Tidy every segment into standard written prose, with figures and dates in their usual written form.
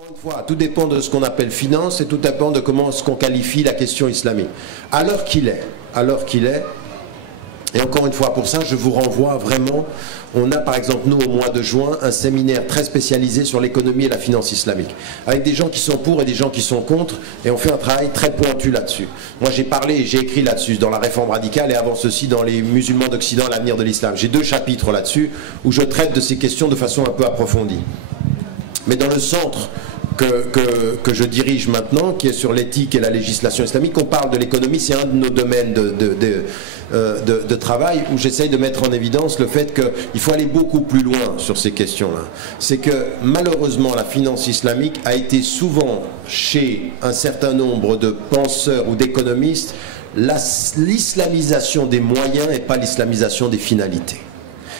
Encore une fois, tout dépend de ce qu'on appelle finance et tout dépend de comment ce qu'on qualifie la question islamique. À l'heure qu'il est, et encore une fois pour ça je vous renvoie vraiment, on a par exemple nous au mois de juin un séminaire très spécialisé sur l'économie et la finance islamique, avec des gens qui sont pour et des gens qui sont contre, et on fait un travail très pointu là-dessus. Moi j'ai parlé et j'ai écrit là-dessus dans la réforme radicale et avant ceci dans les musulmans d'Occident, l'avenir de l'islam. J'ai 2 chapitres là-dessus où je traite de ces questions de façon un peu approfondie. Mais dans le centre que je dirige maintenant, qui est sur l'éthique et la législation islamique, on parle de l'économie, c'est un de nos domaines de travail où j'essaye de mettre en évidence le fait qu'il faut aller beaucoup plus loin sur ces questions-là. C'est que malheureusement la finance islamique a été souvent chez un certain nombre de penseurs ou d'économistes l'islamisation des moyens et pas l'islamisation des finalités.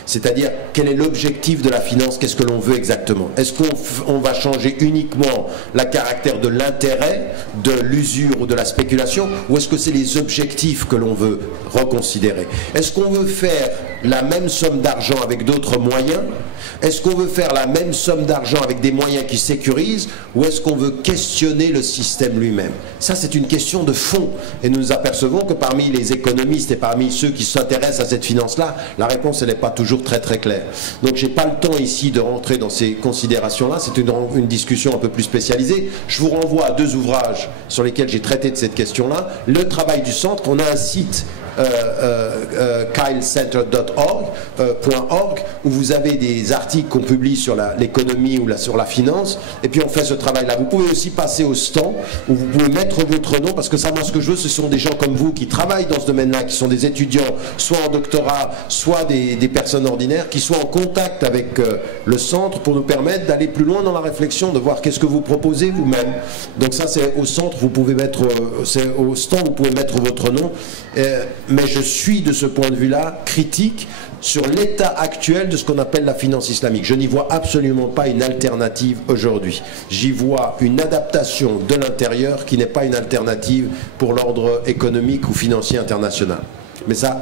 C'est-à-dire, quel est l'objectif de la finance, qu'est-ce que l'on veut exactement? Est-ce qu'on va changer uniquement le caractère de l'intérêt, de l'usure ou de la spéculation, ou est-ce que c'est les objectifs que l'on veut reconsidérer? Est-ce qu'on veut faire la même somme d'argent avec d'autres moyens? Est-ce qu'on veut faire la même somme d'argent avec des moyens qui sécurisent, ou est-ce qu'on veut questionner le système lui-même? Ça, c'est une question de fond, et nous nous apercevons que parmi les économistes et parmi ceux qui s'intéressent à cette finance-là, la réponse, elle n'est pas toujours très clair. Donc j'ai pas le temps ici de rentrer dans ces considérations-là, c'est une discussion un peu plus spécialisée. Je vous renvoie à 2 ouvrages sur lesquels j'ai traité de cette question-là. Le travail du centre, on a un site kylecenter.org où vous avez des articles qu'on publie sur l'économie ou sur la finance, et puis on fait ce travail-là. Vous pouvez aussi passer au stand où vous pouvez mettre votre nom, parce que ça, moi, ce que je veux, ce sont des gens comme vous qui travaillent dans ce domaine-là, qui sont des étudiants, soit en doctorat, soit des personnes ordinaires, qui soient en contact avec le centre pour nous permettre d'aller plus loin dans la réflexion, de voir qu'est-ce que vous proposez vous-même. Donc ça, c'est au centre, vous pouvez mettre, c'est au stand, vous pouvez mettre votre nom. Mais je suis de ce point de vue-là critique sur l'état actuel de ce qu'on appelle la finance islamique. Je n'y vois absolument pas une alternative aujourd'hui. J'y vois une adaptation de l'intérieur qui n'est pas une alternative pour l'ordre économique ou financier international. Mais ça...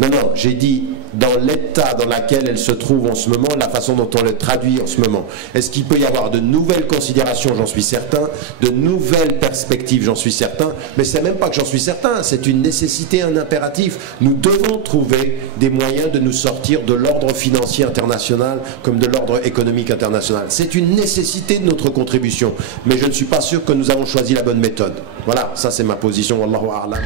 Non, j'ai dit dans l'état dans lequel elle se trouve en ce moment, la façon dont on le traduit en ce moment. Est-ce qu'il peut y avoir de nouvelles considérations? J'en suis certain. De nouvelles perspectives? J'en suis certain. Mais c'est même pas que j'en suis certain, c'est une nécessité, un impératif. Nous devons trouver des moyens de nous sortir de l'ordre financier international comme de l'ordre économique international. C'est une nécessité de notre contribution. Mais je ne suis pas sûr que nous avons choisi la bonne méthode. Voilà, ça c'est ma position. Wallahu a'lam.